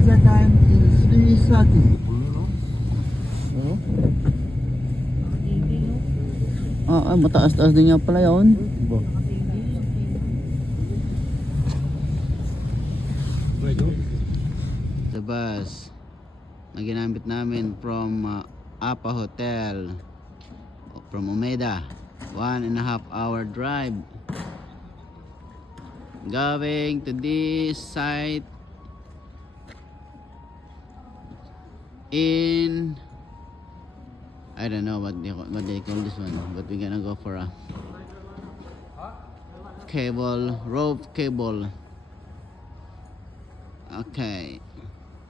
departure time is 3:30. Mataas-taas din nga pala yun. The bus na ginamit namin from Apa Hotel from Umeda, 1.5 hour drive going to this site in, I don't know what they call this one, but we're gonna go for a rope cable. Okay.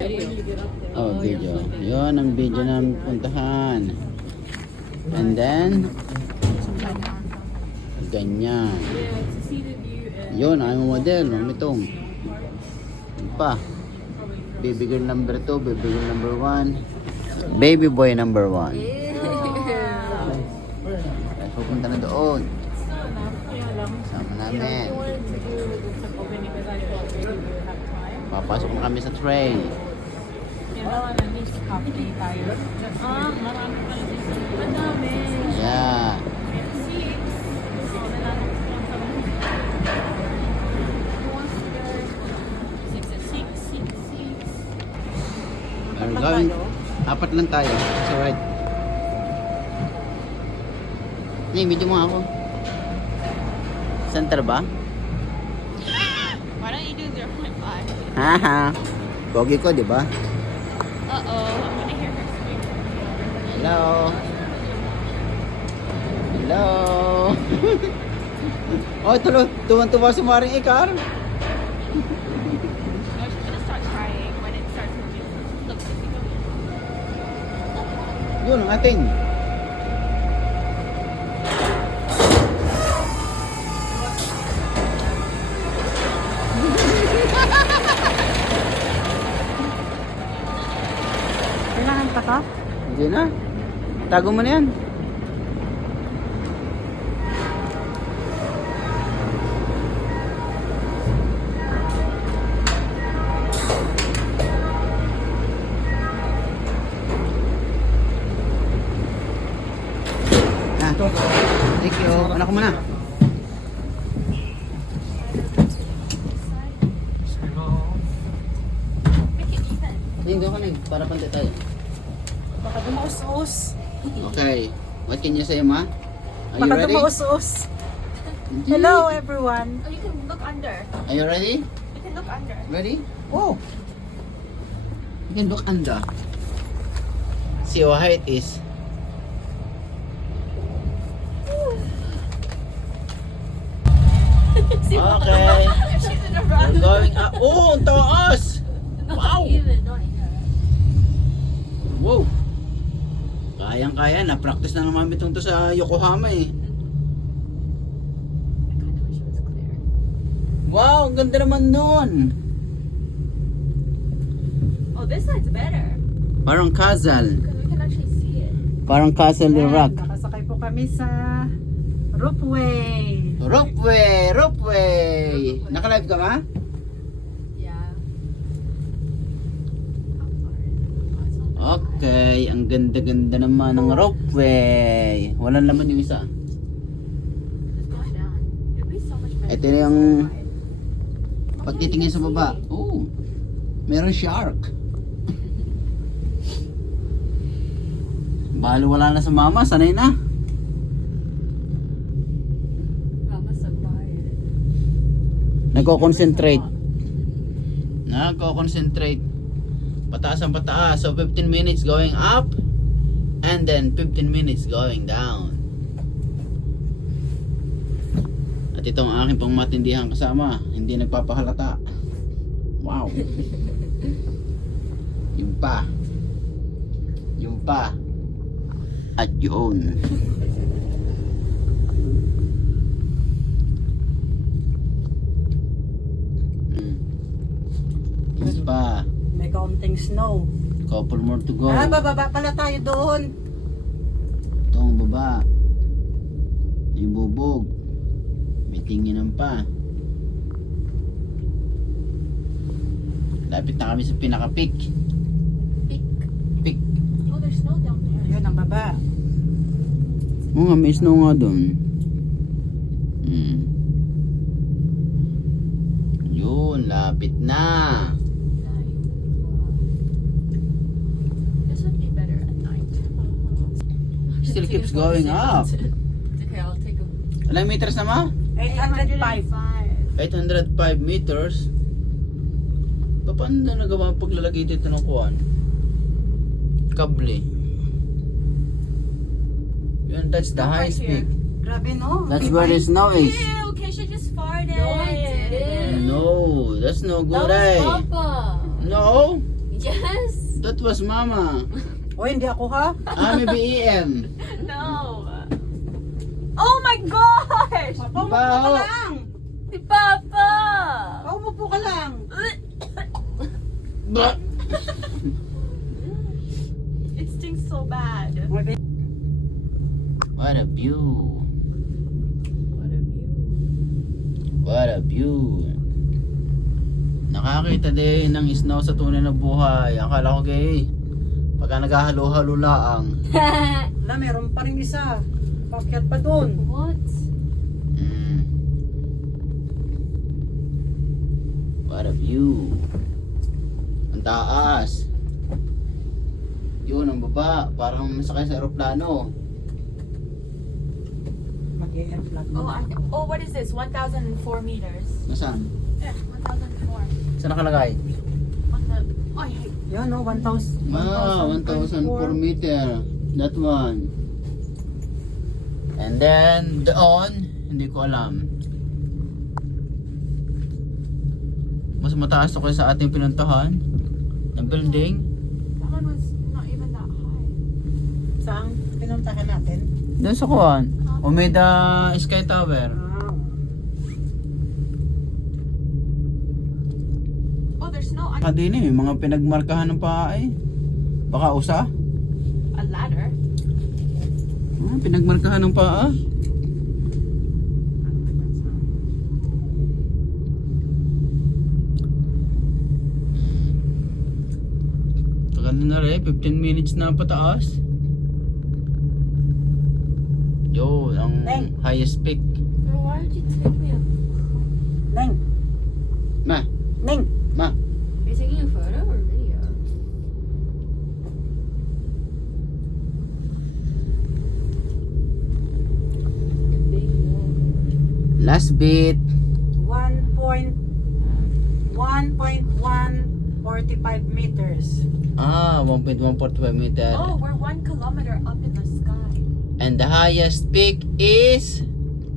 Video. Yun ang video na puntahan. And then, ganyan. Yun, ang model, mamitong. Yun pa. Baby girl number 2, baby girl number 1, baby boy number 1. Ay, pupunta na doon. Sama namin. Papasok na kami sa tray. Yeah. We're going, apat lang tayo. It's alright. Medyo mo ako. Center ba? Why don't you do 0.5? Haha. Pogi ko, di ba? Uh-oh, I'm gonna hear her scream. Hello. Hello. Oh, tuwan-tuwa si Maring Ikar. No, she's gonna start crying when it starts moving. Look, Yun ang ating. Kailangan pa ka? Hindi na. Tago mo na yan. Thank you. Anak ko muna. Hindi ka na. Para pantay tayo. Baka dumaus-us. Okay. What can you say, ma? Are you Baka ready? dumaus-us. Hello everyone. Oh, you can look under. Are you ready? You can look under. Ready? Oh, You can look under. See how high it is. Okay. She's in a We're run. going up. Oh, ang taas! Wow! Not here. Wow! Kayang-kaya. Na-practice na naman itong to sa Yokohama eh. I kind of wish it was clear. Wow! Ang ganda naman nun! Oh, this side's better. Parang castle. Because we can actually see it. Parang castle ayan, rock. nakasakay po kami sa ropeway. Ropeway! Ropeway! Naka-live ka ba? Yeah. Okay, ang ganda-ganda naman ng ropeway. Walang laman yung isa. Just going down. It'd be so much better. Ito na yung pagtitingin sa baba. Oh, meron shark. Balo wala na sa mama, sanay na. Mama's so quiet. Nagko-concentrate. Nagko-concentrate. Pataas ang pataas. So 15 minutes going up and then 15 minutes going down. At ito ang aking pang matindihang kasama. Hindi nagpapahalata. Wow. Yung pa. Yung pa. At yun. Isa pa. May kaunting snow. Couple more to go. Bababa pala tayo doon. Ito ang baba. May bubog. May tinginan pa. Lapit na kami sa pinaka-peak. Peak. Peak. Oh, there's snow down there. Ayun ang baba. Oo nga, may snow nga doon. Yun, lapit na. This would be better at night. Still keeps going up. Okay, I'll take a Ilang meters na ma? 805. 805 meters. Paano na nagawa ang paglalagay dito ng kuwan? Kable. Yun, that's the highest peak. Grabe no? That's where the snow is. Ew, Keisha just farted. No, I didn't. No, that's no That good, was eh. Papa. No, Yes. that was Mama. O hindi ako ha? Maybe EM. No. Oh my gosh! Paupo ka Baho. lang. Si Papa. Paupo ka lang. Bah. It stinks so bad. What a view. What a view. What a view. Nakakita din ng snow sa tunay na buhay. Akala ko kay pagka naghahalo-halo laang. Wala, meron pa rin isa. Pakyat pa dun. What? What a view. Ang taas. Yun, ang baba. Parang masakay sa aeroplano. Mag-i-end vlog Oh, na. oh, what is this? 1,004 meters. Nasaan? Yeah, 1,004. Saan nakalagay? On the. Oh, I hate. Yan no, 1,000. 1,004 meter. That one. And then, doon, hindi ko alam. Mas mataas ako sa ating pinuntahan ng building. That one was not even that high. Saan pinuntahan natin? Doon sa kuwan. Umeda Sky Tower. Ah, Oh, there's no. Din eh, mga pinagmarkahan ng paa eh. Baka usa. A ladder. Pinagmarkahan ng paa. Tagal na rin, 15 minutes na pataas. Yo, ang Neng. highest peak. Bro, why did you take me up? Neng, Ma, Neng. ma. Are you taking a photo or video? Last bit. 1.145 meters. 1.145 meter. Oh, we're 1 kilometer up in the sky. And the highest peak is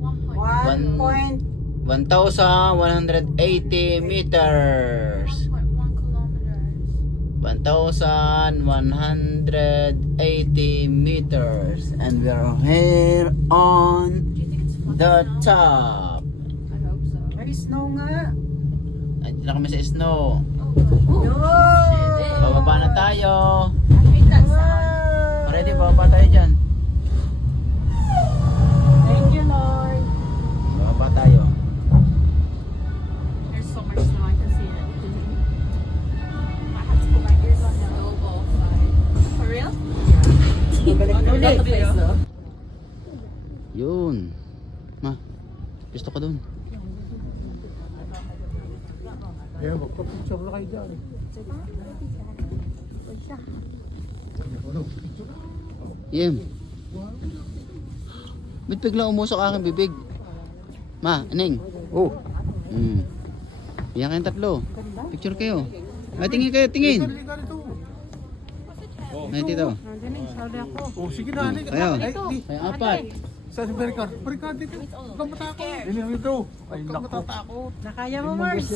1.1 1,180 meters. 1.1 kilometers. 1,180 meters. And we are here on Do you think it's fun the now? top. I hope so. May snow nga. Andito na kami sa snow. Oh, gosh. Oh, Yo! shit. Bababa na tayo. I hate that sound. Ready, bababa tayo dyan. Thank you, Lord. Bababa tayo. There's so much snow, I can see it. I have to put my ears on now. Snowball fight. For real? Balik na ulit. Yun. Ma, gusto ko dun. Kaya magpa-picture na kayo dyan. Yem. Ba't bigla umusok aking bibig? Ma, aneng? Oh, Iyan kayong tatlo. Picture kayo. Tingin kayo, tingin. liga nito. Ay, tito. Oh, sige na, halika. Kayo. Ay, di. Kayo apat. Saan si Bericar? Bericar dito. Huwag kang matakot. Hindi ito. Ay, huwag kang matatakot. Nakaya mo, Mars.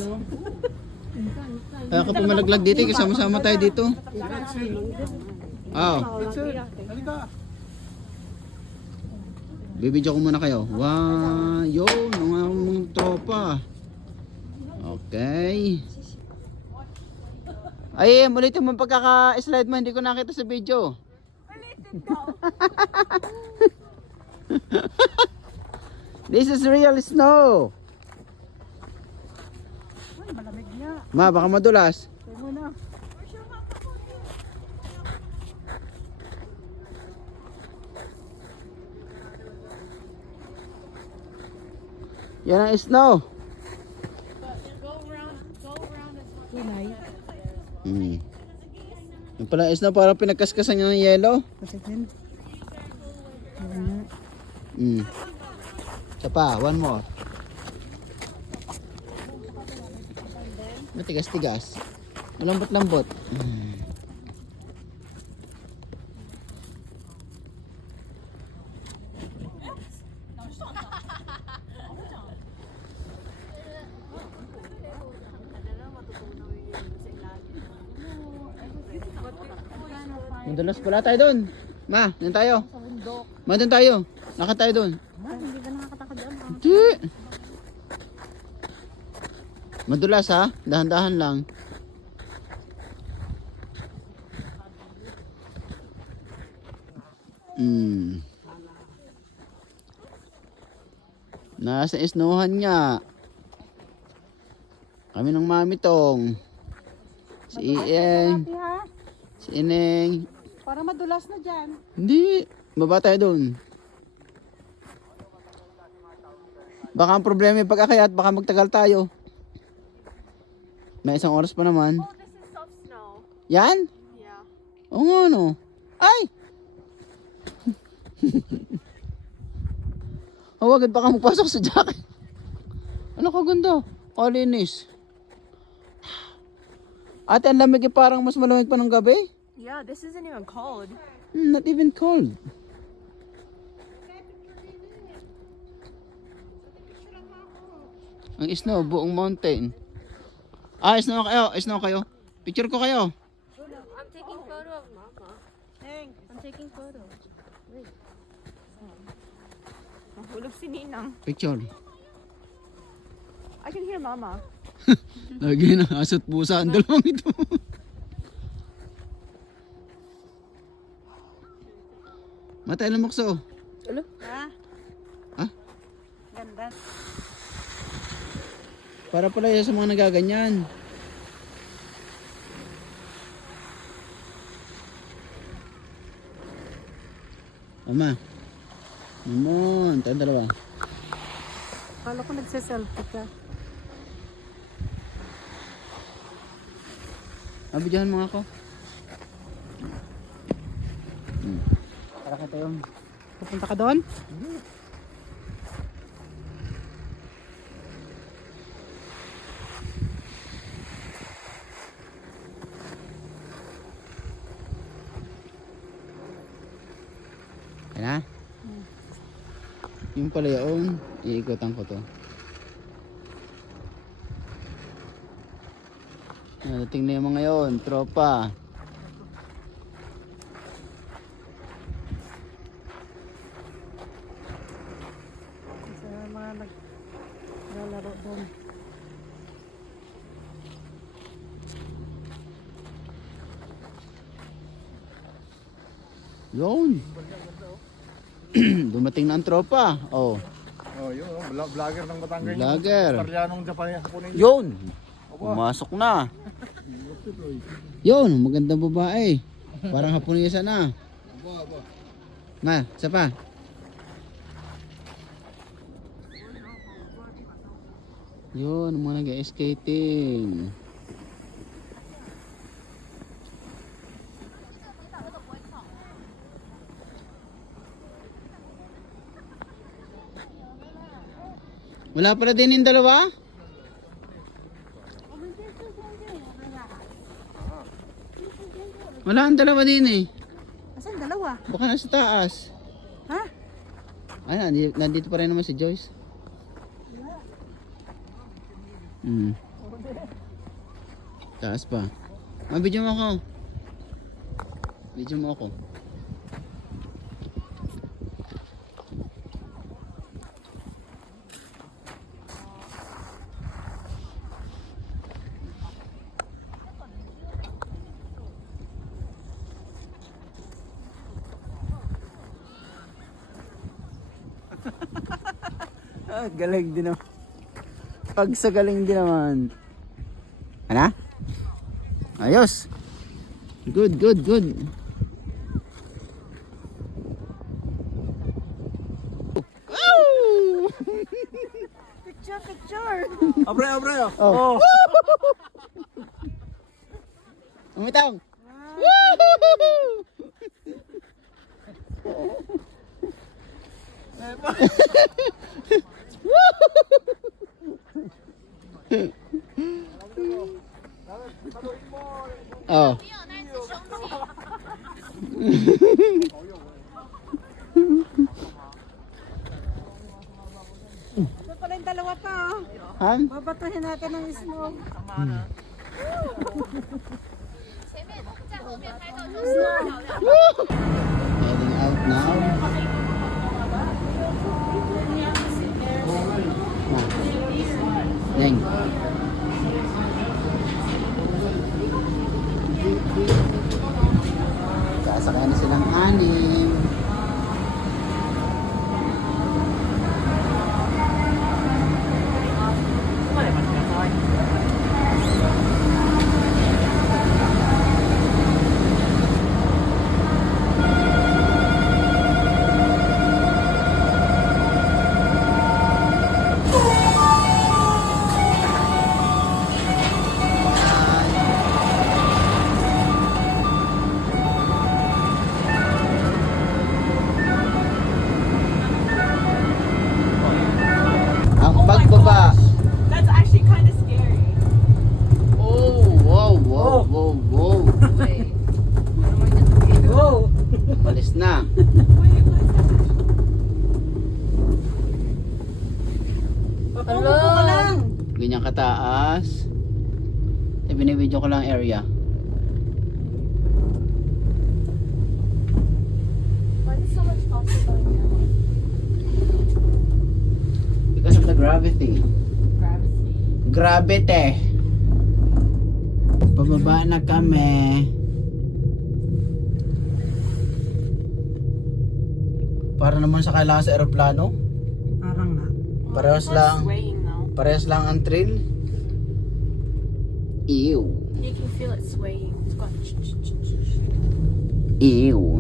Kaya kapag malaglag dito, kasama-sama tayo dito. Oh, Halika. bibidyo ko muna kayo. Wow, yun, mga tropa. Okay. Ay, ulitin mo pagkaka-slide mo, hindi ko nakita sa video. This is real snow. Ay, malamig niya. Ma, baka madulas. Yan ang snow. Tunay. Yung pala snow parang pinagkaskasan niya ng yelo. Kasi din. Isa pa, one more. Matigas-tigas. Malambot-lambot. Madalas pala tayo doon. Ma, doon tayo. Ma, doon tayo. Lakad tayo doon. Hindi ka nakakatakot doon. Hindi. Madulas ha. Dahan-dahan lang. Nasa isnuhan niya. Kami ng mami tong. Si Ieng. Si Ineng. Para madulas na dyan. Hindi. Baba tayo doon. Baka ang problema yung pag-akayat, baka magtagal tayo. May isang oras pa naman. Oh, this is soft snow. Yan? Yeah. Oo nga no. Ay! Agad baka magpasok sa jacket. Ano kaganda? Kalinis. Ate, ang lamig eh, parang mas malamig pa ng gabi. Yeah, this isn't even cold. Not even cold. Ang snow, buong mountain. Snow kayo, snow kayo. Picture ko kayo. I'm taking photo of Mama. I'm taking photo. Wait. Mahulog si Ninang. Picture. I can hear Mama. Lagi na, aso't pusa ang dalawang ito. Matay lang makso. Hello? Ha? Ha? Ganda. Para pala yan sa mga nagaganyan. Mama. Mamon, tayong dalawa. Kala ko nagsiselfie ka. Abidyahan mo ako. Para kita yung Pupunta ka doon? Yan na. Yung pala yung iikutan ko to. Dating na yung mga yun, tropa. Sa mga naglalaro doon. Yun. Dumating na ang tropa. Oh, Oh, yun, vlogger ng Batangas. vlogger. Italianong Japanese po ninyo. Yun. Pumasok na. Yun, magandang babae. Parang Haponesa na. Ma, isa pa. Yun, mga nag-skating. Wala pala din yung dalawa? Wala ang dalawa din eh. Asan dalawa? Baka nasa taas. Ha? Ay, nandito pa rin naman si Joyce. Taas pa. Mabidyo mo ako. Video mo ako. Galing din naman. Pag sa galing din naman. Ano? Ayos. Good, good, good. Oh! Picture, picture. Abre, abre. Oh. Umitaw. Woohoo! Oh. 没有，那是生气。 Ito pala yung dalawa pa. Oh. Han? Babatuhin natin ng snow. 前面在后面拍照就是漂亮。 Heading out now. Neng. Sasakay na silang anim. Ang pagbaba. That's actually kind of scary. Oh, wow, wow, wow, wow. Wait. Wow. Palis na. Papungo ka lang. Ganyan kataas. Binibidyo ko lang area. Why is so much faster going down? Because of the gravity. Gravity. Gravity. Pababa na kami. Para naman sa kailangan sa aeroplano. Parang nga. Parehas It's lang. swaying though. Parehas lang ang thrill. Ew. You can feel it swaying. It's going. Ew.